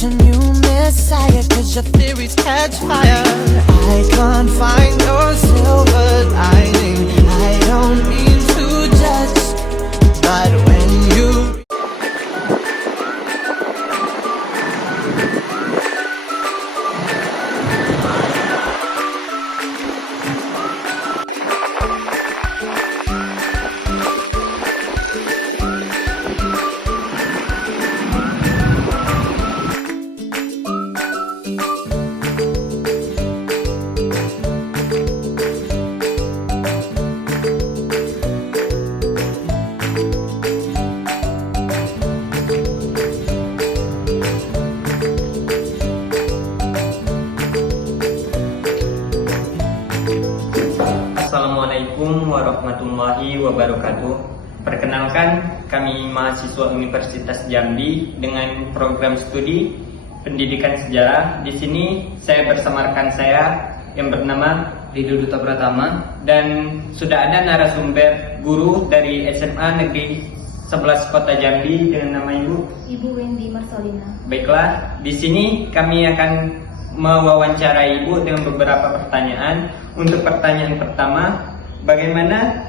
such a new messiah, cause your theories catch fire. I can't find your silver lining. I don't mean to judge, but when you Assalamualaikum warahmatullahi wabarakatuh. Perkenalkan, kami mahasiswa Universitas Jambi dengan program studi Pendidikan Sejarah. Di sini saya bersama rekan saya yang bernama Ridho Duta Pratama, dan sudah ada narasumber guru dari SMA Negeri 11 Kota Jambi dengan nama Ibu Wendy Marcelina. Baiklah, di sini kami akan mewawancarai Ibu dengan beberapa pertanyaan. Untuk pertanyaan pertama, bagaimana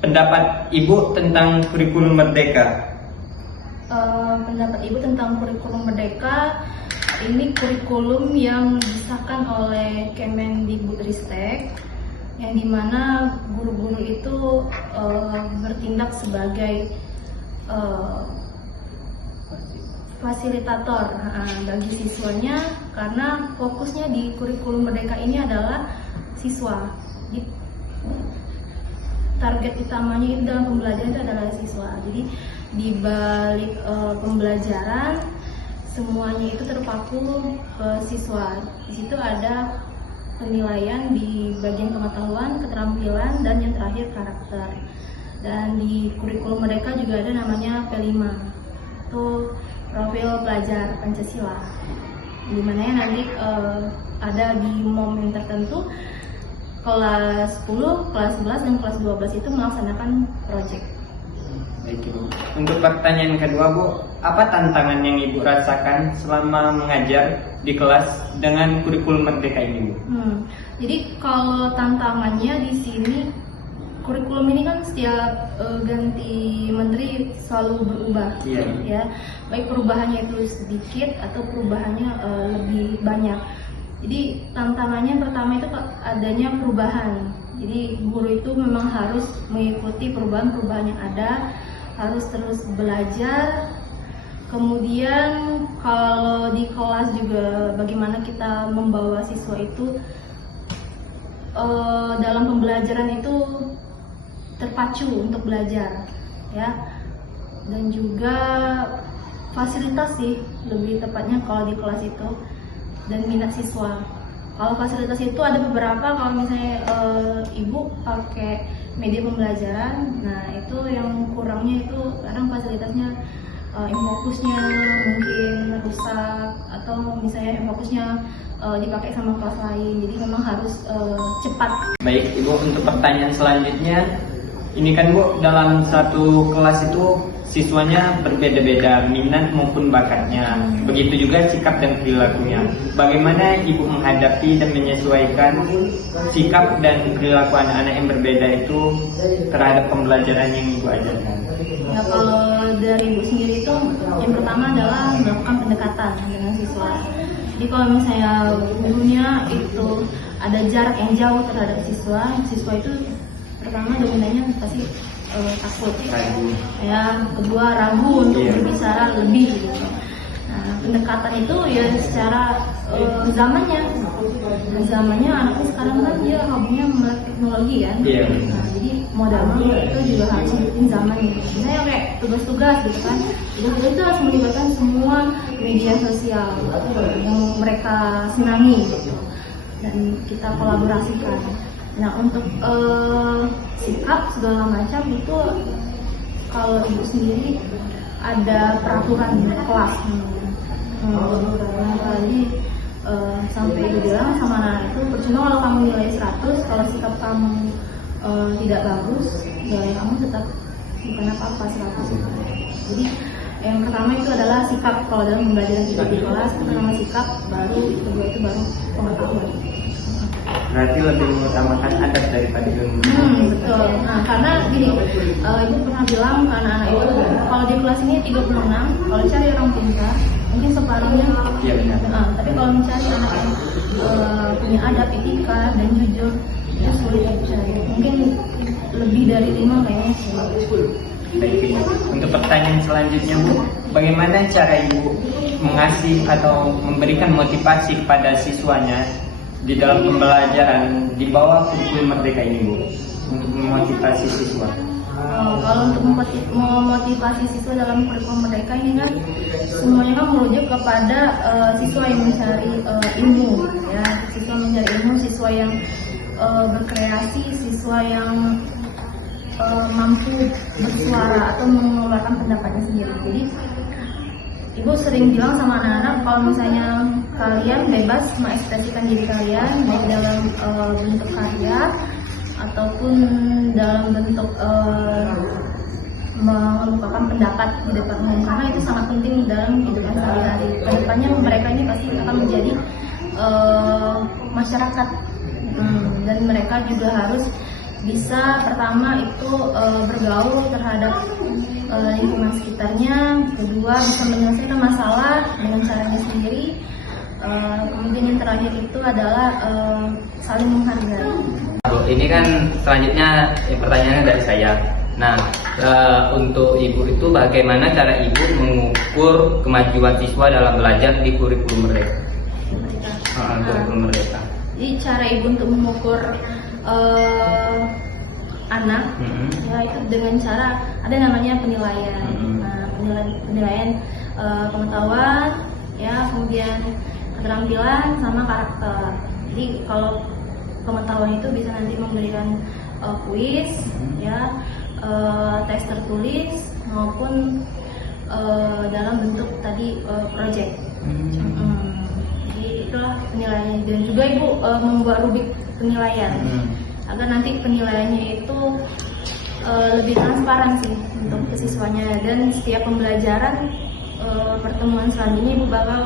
pendapat Ibu tentang kurikulum Merdeka? Pendapat Ibu tentang kurikulum Merdeka, ini kurikulum yang disahkan oleh Kemendikbudristek, yang dimana guru-guru itu bertindak sebagai fasilitator bagi siswanya, karena fokusnya di kurikulum Merdeka ini adalah siswa. Jadi, target utamanya itu dalam pembelajaran itu adalah siswa. Jadi di balik pembelajaran semuanya itu terpaku ke siswa. Di situ ada penilaian di bagian pengetahuan, keterampilan, dan yang terakhir karakter. Dan di kurikulum Merdeka juga ada namanya P5, itu profil pelajar Pancasila, di mana ya nanti ada di momen tertentu kelas 10, kelas 11, dan kelas 12 itu melaksanakan proyek. Baik, Ibu. Untuk pertanyaan kedua, Bu, apa tantangan yang Ibu rasakan selama mengajar di kelas dengan kurikulum Merdeka ini, Bu? Jadi kalau tantangannya di sini, kurikulum ini kan setiap ganti menteri selalu berubah, ya. Baik perubahannya itu sedikit atau perubahannya lebih banyak. Jadi tantangannya pertama itu adanya perubahan. Jadi guru itu memang harus mengikuti perubahan-perubahan yang ada, harus terus belajar. Kemudian kalau di kelas juga bagaimana kita membawa siswa itu dalam pembelajaran itu terpacu untuk belajar, ya. Dan juga fasilitas sih lebih tepatnya kalau di kelas itu, dan minat siswa. Kalau fasilitas itu ada beberapa, kalau misalnya ibu pakai media pembelajaran, nah itu yang kurangnya itu kadang fasilitasnya infokusnya mungkin rusak, atau misalnya infokusnya dipakai sama kelas lain, jadi memang harus cepat. Baik, Ibu, untuk pertanyaan selanjutnya, ini kan, Bu, dalam satu kelas itu siswanya berbeda-beda minat maupun bakatnya. Begitu juga sikap dan perilakunya. Bagaimana Ibu menghadapi dan menyesuaikan sikap dan perilaku anak-anak yang berbeda itu terhadap pembelajaran yang Ibu ajarkan? Ya, kalau dari Ibu sendiri itu yang pertama adalah melakukan pendekatan dengan siswa. Jadi kalau misalnya gurunya itu ada jarak yang jauh terhadap siswa, siswa itu pertama dominannya pasti takut, ya, kedua ragu untuk berbicara lebih gitu. Nah, pendekatan itu ya secara zamannya anaknya sekarang kan dia hobinya melek teknologi kan. Nah, jadi modal itu juga harus ngikutin zamannya. Misalnya kayak tugas-tugas gitu kan, tugas-tugas itu harus melibatkan semua media sosial yang mereka senangi gitu, dan kita kolaborasikan. Nah, untuk sikap segala macam itu kalau Ibu sendiri ada peraturan kelas. Kali sampai Ibu bilang sama anak itu, percuma kalau kamu nilai 100, kalau sikap kamu tidak bagus, ya kamu tetap bukan apa-apa 100 itu. Jadi Yang pertama itu adalah sikap. Kalau dalam pembelajaran kita di kelas, pertama sikap, baru kedua itu baru pengetahuan. Berarti lebih mengutamakan adat daripada ilmu. Betul. Nah, karena gini, ibu pernah bilang ke anak-anak itu, kalau di kelas ini 36, kalau cari orang pintar, mungkin separuhnya. Iya benar. Tapi kalau mencari anak yang punya adab, etika, dan jujur, itu sulit dicari. Mungkin lebih dari 5 kayaknya sulit. Baik, Ibu. Untuk pertanyaan selanjutnya, Bu, bagaimana cara Ibu mengasih atau memberikan motivasi kepada siswanya di dalam pembelajaran di bawah kurikulum Merdeka ini, Bu, untuk memotivasi siswa? Kalau untuk memotivasi siswa dalam kurikulum Merdeka ini kan semuanya kan merujuk kepada siswa yang mencari ilmu, ya, siswa mencari ilmu, siswa yang berkreasi, siswa yang mampu bersuara atau mengeluarkan pendapatnya sendiri. Jadi ibu sering bilang sama anak-anak, kalau misalnya kalian bebas mengekspresikan diri kalian baik dalam bentuk karya ataupun dalam bentuk mengemukakan pendapat di depan umum, karena itu sangat penting dalam kehidupan sehari-hari. Kedepannya mereka ini pasti akan menjadi masyarakat, dan mereka juga harus bisa pertama itu bergaul terhadap lingkungan sekitarnya, kedua bisa menyelesaikan masalah dengan caranya sendiri, kemudian yang terakhir itu adalah saling menghargai. Ini kan selanjutnya pertanyaannya dari saya. Nah, untuk Ibu itu bagaimana cara Ibu mengukur kemajuan siswa dalam belajar di kurikulum Merdeka? Kurikulum Merdeka. Jadi cara Ibu untuk mengukur anak, ya itu dengan cara ada namanya penilaian. Nah, penilaian pengetahuan, ya, kemudian keterampilan sama karakter. Jadi kalau pengetahuan itu bisa nanti memberikan kuis, ya, teks tertulis maupun dalam bentuk tadi project. Jadi itulah penilaiannya, dan juga Ibu membuat rubrik penilaian agar nanti penilaiannya itu lebih transparan sih untuk siswanya, dan setiap pembelajaran pertemuan selanjutnya Ibu bakal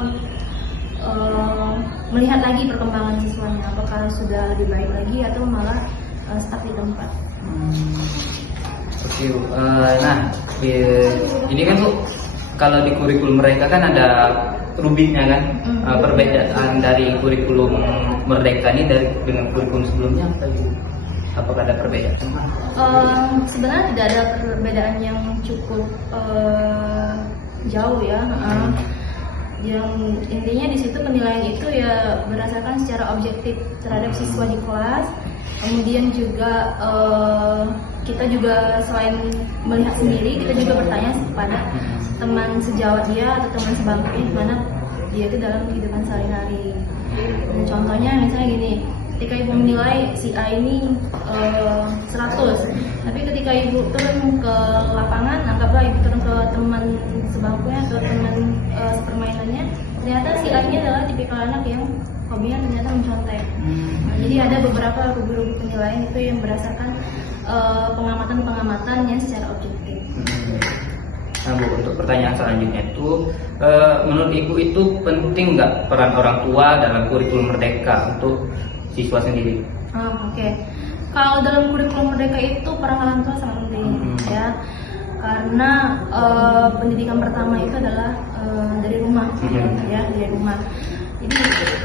melihat lagi perkembangan siswanya, apakah sudah lebih baik lagi atau malah stuck di tempat. Oke, Bu. Nah, ini kan Bu, kalau di kurikulum mereka kan ada rubriknya kan, perbedaan dari kurikulum Merdeka ini dengan kurikulum sebelumnya apa Bu? Apakah ada perbedaan? Sebenarnya tidak ada perbedaan yang cukup jauh, ya. Yang intinya di situ penilaian itu ya berdasarkan secara objektif terhadap siswa di kelas. Kemudian juga kita juga selain melihat sendiri, kita juga bertanya kepada teman sejawat dia atau teman sebangkunya gimana dia itu dalam kehidupan sehari-hari. Contohnya misalnya gini, ketika Ibu menilai si A ini 100, tapi ketika Ibu turun ke lapangan, anggaplah Ibu turun ke teman sebangkunya atau teman sepermainannya, ternyata si A ini adalah tipikal anak yang hobinya ternyata mencontek. Nah, jadi ada beberapa rubrik penilaian itu yang berdasarkan pengamatan-pengamatan yang secara objektif. Nah, Bu, untuk pertanyaan selanjutnya itu, menurut Ibu itu penting nggak peran orang tua dalam kurikulum Merdeka untuk siswa sendiri? Oke. Kalau dalam kurikulum Merdeka itu peran orang tua sangat penting, ya, karena pendidikan pertama itu adalah dari rumah, ya, dari rumah. Jadi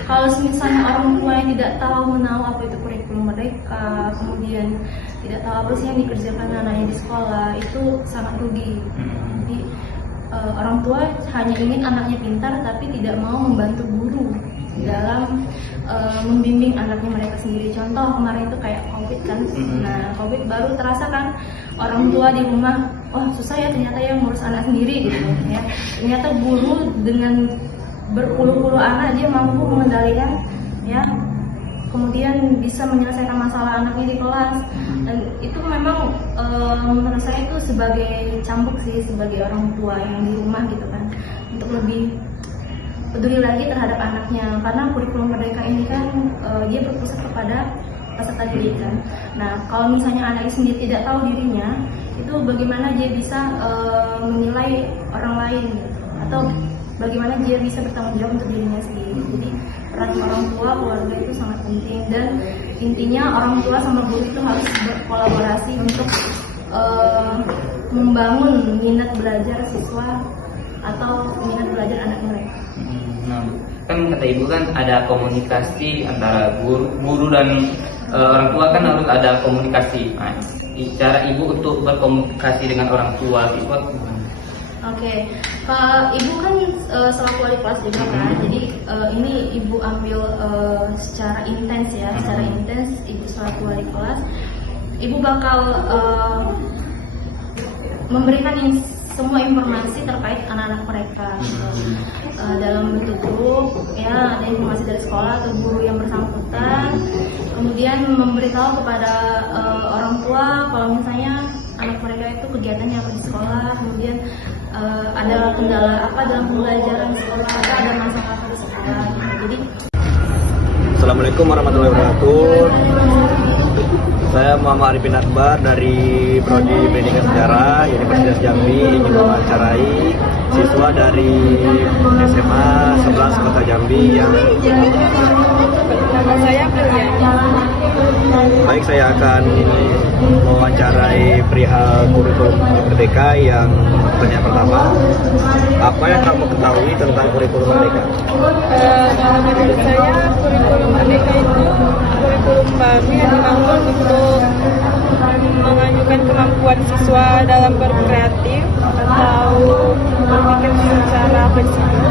kalau misalnya orang tua yang tidak tahu menahu apa itu kurikulum Merdeka, kemudian tidak tahu apa sih yang dikerjakan anaknya di sekolah, itu sangat rugi. Jadi orang tua hanya ingin anaknya pintar, tapi tidak mau membantu guru dalam membimbing anaknya mereka sendiri. Contoh kemarin itu kayak COVID kan, nah COVID baru terasa kan orang tua di rumah, wah susah ya ternyata yang ngurus anak sendiri gitu ya. Ternyata guru dengan berpuluh-puluh anak dia mampu mengendalikan, ya, kemudian bisa menyelesaikan masalah anaknya di kelas. Dan itu memang menurut saya itu sebagai cambuk sih, sebagai orang tua yang di rumah gitu kan, untuk lebih peduli lagi terhadap anaknya, karena kurikulum Merdeka ini kan dia berpusat kepada peserta didik kan. Nah, kalau misalnya anak itu sendiri tidak tahu dirinya, itu bagaimana dia bisa menilai orang lain atau bagaimana dia bisa bertanggung jawab untuk dirinya sendiri. Jadi peran orang tua, keluarga itu sangat penting, dan intinya orang tua sama guru itu harus berkolaborasi untuk membangun minat belajar siswa atau minat belajar anak mereka. Nah, kan kata ibu kan ada komunikasi antara guru dan orang tua, kan harus ada komunikasi. Nah, cara ibu untuk berkomunikasi dengan orang tua siswa gimana? Oke, ibu kan selaku wali kelas juga kan, jadi ini ibu ambil secara intens ya, secara intens ibu selaku wali kelas, ibu bakal memberikan semua informasi terkait anak-anak mereka dalam bentuk grup, ya ada informasi dari sekolah atau guru yang bersangkutan, kemudian memberitahu kepada orang tua kalau misalnya anak mereka itu kegiatannya apa di sekolah, kemudian ada kendala apa dalam pembelajaran di sekolah, atau ada masalah apa di sekolah. Jadi, Assalamualaikum warahmatullahi wabarakatuh. Saya Muhammad Arifin Akbar dari Prodi Pendidikan Sejarah Universitas Jambi, ingin mewawancarai siswa dari SMA 11 Kota Jambi yang Nama saya Priya. baik. Saya akan mewawancarai perihal kurikulum Merdeka. Yang pertanyaan pertama, apa yang kamu ketahui tentang kurikulum Merdeka? Menurut saya kurikulum Merdeka itu kurikulum baru yang dibangun untuk mengajukan kemampuan siswa dalam berkreatif atau berpikir secara fleksibel.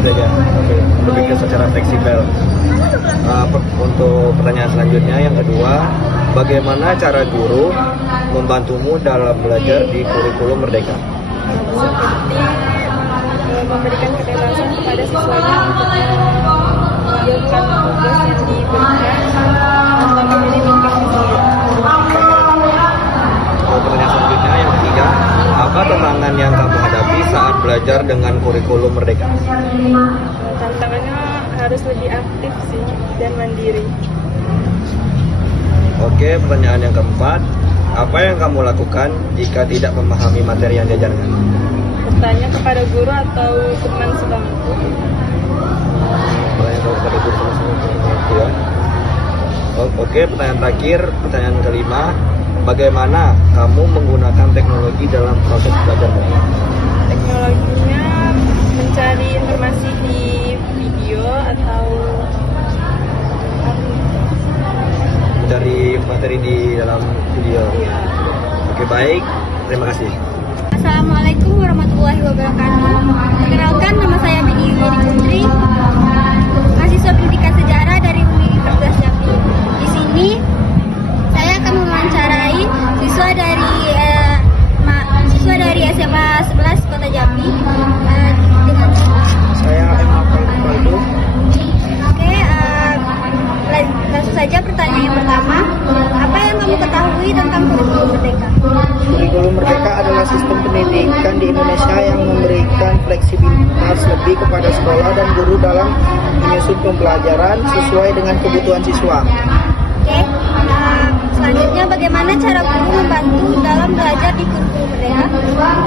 Gitu aja. Oke. Berpikir secara fleksibel. Untuk pertanyaan selanjutnya yang kedua, bagaimana cara guru membantumu dalam belajar di kurikulum Merdeka? Seperti memberikan kebebasan kepada siswanya untuk mengajukan tugas yang diberikan atau menjadi tugas sendiri. Pertanyaan selanjutnya yang ketiga, apa tantangan yang kamu hadapi saat belajar dengan kurikulum Merdeka? Tantangannya harus lebih aktif sih dan mandiri. Oke, pertanyaan yang keempat, apa yang kamu lakukan jika tidak memahami materi yang diajarkan? Bertanya kepada guru atau teman sebangku. Pertanyaan kepada guru sama sebangku ya. Oke, pertanyaan terakhir, pertanyaan kelima, bagaimana kamu menggunakan teknologi dalam proses belajar? Teknologinya mencari informasi di video atau Dari materi di dalam video. Oke, baik, terima kasih. Assalamualaikum warahmatullahi wabarakatuh. Perkenalkan, nama saya Bini Yuli Putri, mahasiswa pendidikan sejarah dari Universitas Jambi. Di sini saya akan mewawancarai siswa dari SMA 11 Kota Jambi dengan Saya Emma Faldo. Oke, langsung saja pertanyaan yang pertama. Apa yang kamu ketahui tentang kurikulum Merdeka? Kurikulum Merdeka adalah sistem pendidikan di Indonesia yang memberikan fleksibilitas lebih kepada sekolah dan guru dalam menyusun pembelajaran sesuai dengan kebutuhan siswa. Oke, selanjutnya bagaimana cara guru membantu dalam belajar di kurikulum Merdeka?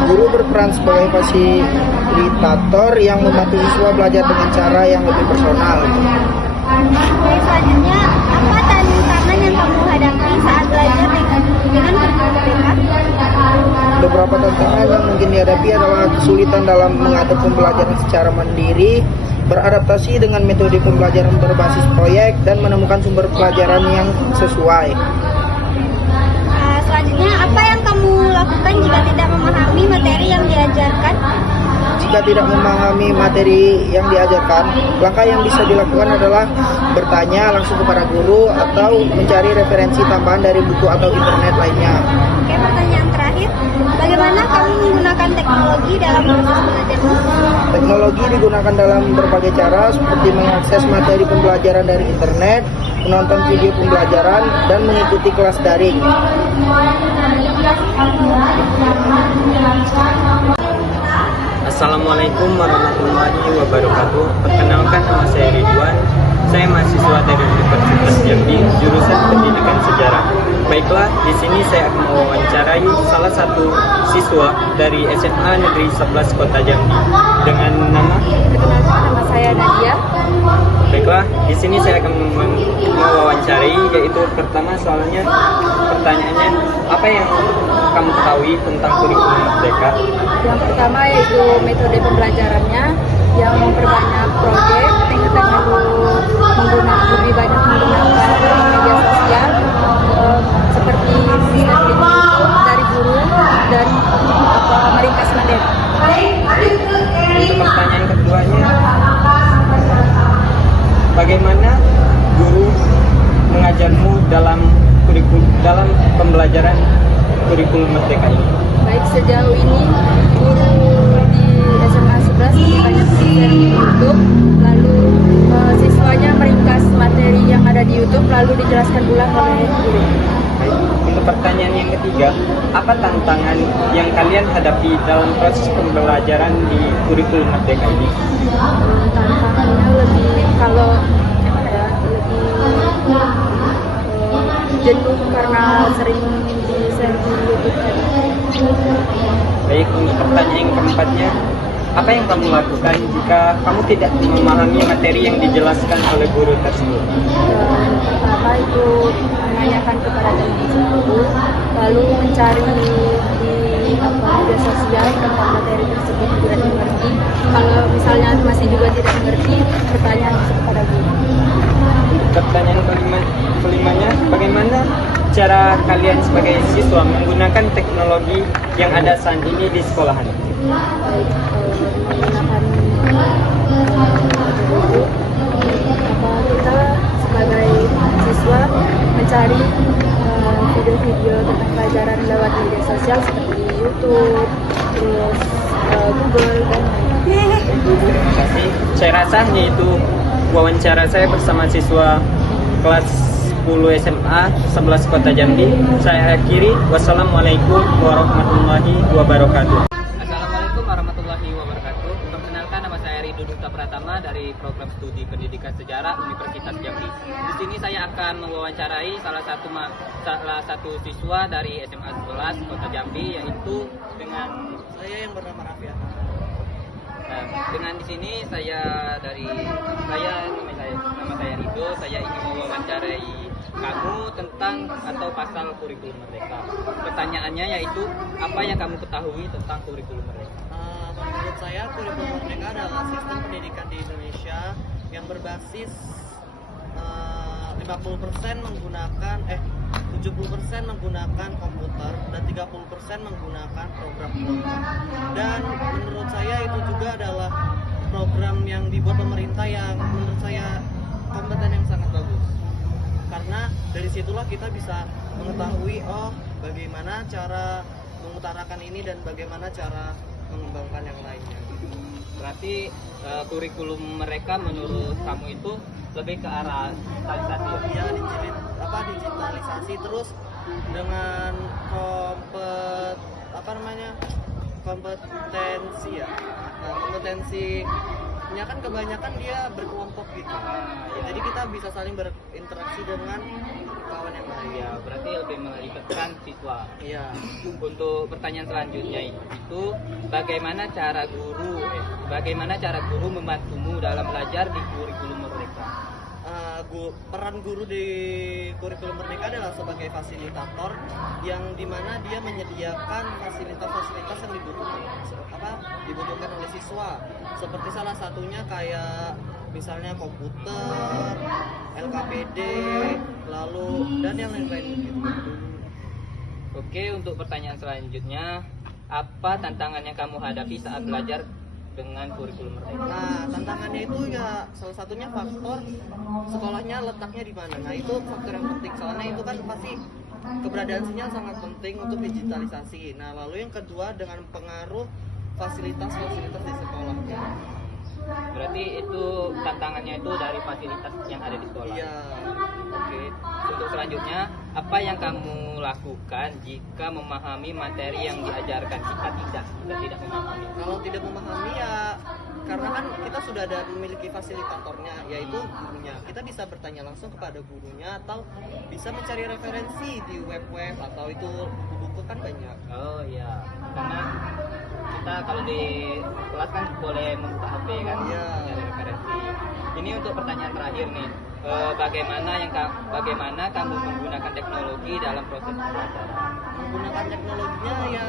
Guru berperan sebagai fasilitator yang membantu siswa belajar dengan cara yang lebih personal. Oke, selanjutnya apa tantangan yang kamu hadapi saat belajar dengan kurikulum Merdeka? Beberapa tantangan yang mungkin dihadapi adalah kesulitan dalam mengatur pembelajaran secara mandiri, beradaptasi dengan metode pembelajaran berbasis proyek, dan menemukan sumber pelajaran yang sesuai. Selanjutnya, apa yang kamu lakukan jika tidak memahami materi yang diajarkan? Jika tidak memahami materi yang diajarkan, langkah yang bisa dilakukan adalah bertanya langsung kepada guru atau mencari referensi tambahan dari buku atau internet lainnya. Oke, pertanyaan terakhir, bagaimana kamu menggunakan teknologi dalam proses belajarmu? Teknologi digunakan dalam berbagai cara seperti mengakses materi pembelajaran dari internet, menonton video pembelajaran, dan mengikuti kelas daring. Assalamualaikum warahmatullahi wabarakatuh. Perkenalkan, nama saya Ridwan Saya mahasiswa dari Universitas Jambi, jurusan Pendidikan Sejarah. Baiklah, di sini saya akan mewawancarai salah satu siswa dari SMA Negeri 11 Kota Jambi dengan nama. Perkenalkan, nama saya Nadia. Baiklah, di sini saya akan mewawancarai, yaitu pertama soalnya pertanyaannya, apa yang kamu ketahui tentang kurikulum merdeka? Yang pertama yaitu metode pembelajarannya yang memperbanyak proyek, kita lebih banyak menggunakan media sosial seperti sistem dari guru dan meringkas materi. Untuk pertanyaan keduanya, bagaimana guru mengajarmu dalam pembelajaran kurikulum merdeka ini? Baik, sejauh ini guru di SMA 11 banyak dari YouTube, lalu siswanya meringkas materi yang ada di YouTube lalu dijelaskan ulang oleh guru. Baik, untuk pertanyaan yang ketiga, apa tantangan yang kalian hadapi dalam proses pembelajaran di kurikulum merdeka ini? Tantangannya lebih jenuh karena sering di-share di YouTube. Baik, untuk pertanyaan yang keempatnya, apa yang kamu lakukan jika kamu tidak memahami materi yang dijelaskan oleh guru tersebut? Pertama itu menanyakan kepada guru, lalu mencari di media sosial tentang materi tersebut tidak mengerti. Kalau misalnya masih juga tidak mengerti, bertanya kepada guru. Pertanyaan kelimanya, bagaimana cara kalian sebagai siswa menggunakan teknologi yang ada saat ini di sekolahan? Baik, menggunakan kita sebagai siswa mencari video-video tentang pelajaran lewat media sosial seperti YouTube, terus Google dan lain-lain. Terima kasih. Saya rasa hanya itu wawancara saya bersama siswa kelas 10 SMA 11 Kota Jambi. Saya akhiri. Wassalamualaikum warahmatullahi wabarakatuh. Assalamualaikum warahmatullahi wabarakatuh. Perkenalkan, nama saya Ridho Duta Pratama dari Program Studi Pendidikan Sejarah Universitas Jambi. Di sini saya akan mewawancarai salah satu siswa dari SMA 11 Kota Jambi, yaitu dengan Saya yang bernama Raffi. dengan di sini nama saya Ridho, saya ingin mewawancarai kamu tentang atau pasal kurikulum merdeka. Pertanyaannya yaitu, apa yang kamu ketahui tentang kurikulum merdeka? Menurut saya kurikulum merdeka adalah sistem pendidikan di Indonesia yang berbasis 50% menggunakan 70% menggunakan komputer dan 30% menggunakan program. Dan menurut saya itu juga adalah program yang dibuat pemerintah yang menurut saya kompeten yang sangat bagus. Karena dari situlah kita bisa mengetahui bagaimana cara mengutarakan ini dan bagaimana cara mengembangkan yang lainnya. Berarti kurikulum mereka menurut kamu itu lebih ke arah digitalisasi. Ya, digitalisasi terus dengan kompetensi ya. Nah, kompetensinya kan kebanyakan dia berkelompok gitu. Jadi kita bisa saling berinteraksi dengan kawan yang lain. Ya, berarti lebih melibatkan siswa. Iya. Untuk pertanyaan selanjutnya itu, bagaimana cara guru membantumu dalam belajar di kurikulum merdeka? Peran guru di kurikulum merdeka adalah sebagai fasilitator yang dimana dia menyediakan fasilitas-fasilitas yang dibutuhkan oleh siswa, seperti salah satunya kayak misalnya komputer, LKPD, lalu dan yang lain-lain gitu. Oke, untuk pertanyaan selanjutnya, apa tantangan yang kamu hadapi saat belajar dengan kurikulum merdeka? Nah, tantangannya itu ya salah satunya faktor sekolahnya letaknya di mana. Nah, itu faktor yang penting. Soalnya itu kan pasti keberadaan sinyal sangat penting untuk digitalisasi. Nah, lalu yang kedua dengan pengaruh fasilitas di sekolah. Berarti itu tantangannya itu dari fasilitas yang ada di sekolah. Iya. Oke. Untuk selanjutnya, apa yang kamu lakukan jika memahami materi yang diajarkan jika tidak memahami? Kalau tidak memahami ya karena kan kita sudah ada memiliki fasilitatornya, yaitu gurunya. Kita bisa bertanya langsung kepada gurunya atau bisa mencari referensi di web-web atau itu buku-buku kan banyak. Oh iya, karena kita kalau di kelas kan boleh membuka HP kan, Iya. cari referensi. Ini untuk pertanyaan terakhir nih, bagaimana kamu menggunakan teknologi dalam proses pembelajaran? Menggunakan teknologinya ya